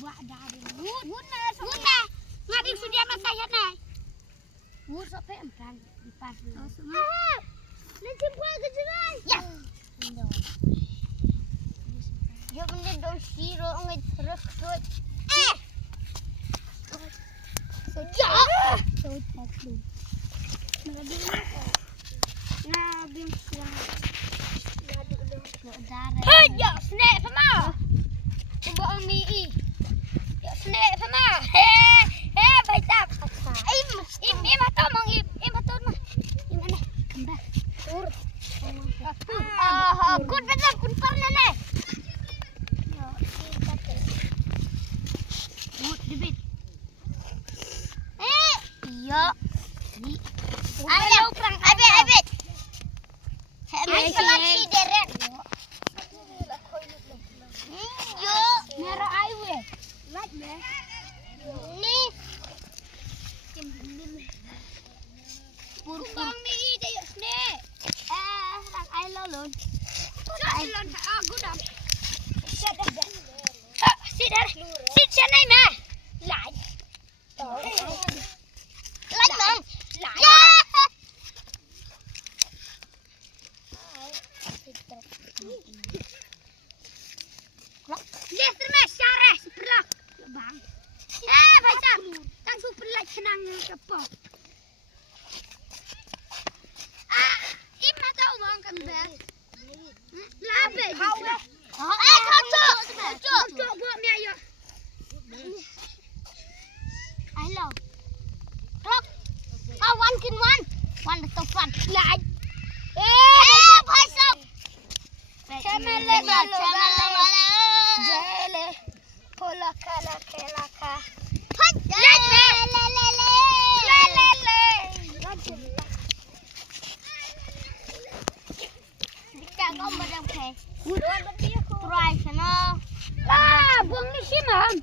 vạ đà đi vút nè ngã đi suy mà say hết này vút sao phải em can đi pas lên chim qua cái gì đây giờ mình đi đâu xí rồi ông ấy rất rồi rồi rồi thật luôn na biếng xia hey giờ snap phải mà bọn mi giờ snap phải mà hey phải tập im mà tao mong im mà tốt mà im anh này cầm ba cút bên đây cút per này một đi bít iya ayo perang abet hei seleksi deret yo merah air lát nè ni con mi đây nè đang ai lo luôn ai luôn hả good up sit này mà lại lại Yes, terus syarah sebelah bang. Baca. Tang super like senang kepo. Ima tahu bang kan bang. Labe. Kocok buat mi ayo. Hello. Clock. One kin one. One the top one. Lại. Baca. Chamele. Jele, polaka, laka. Le. Kita kau macam keh. Try sana. Lah, buang ni sih mam.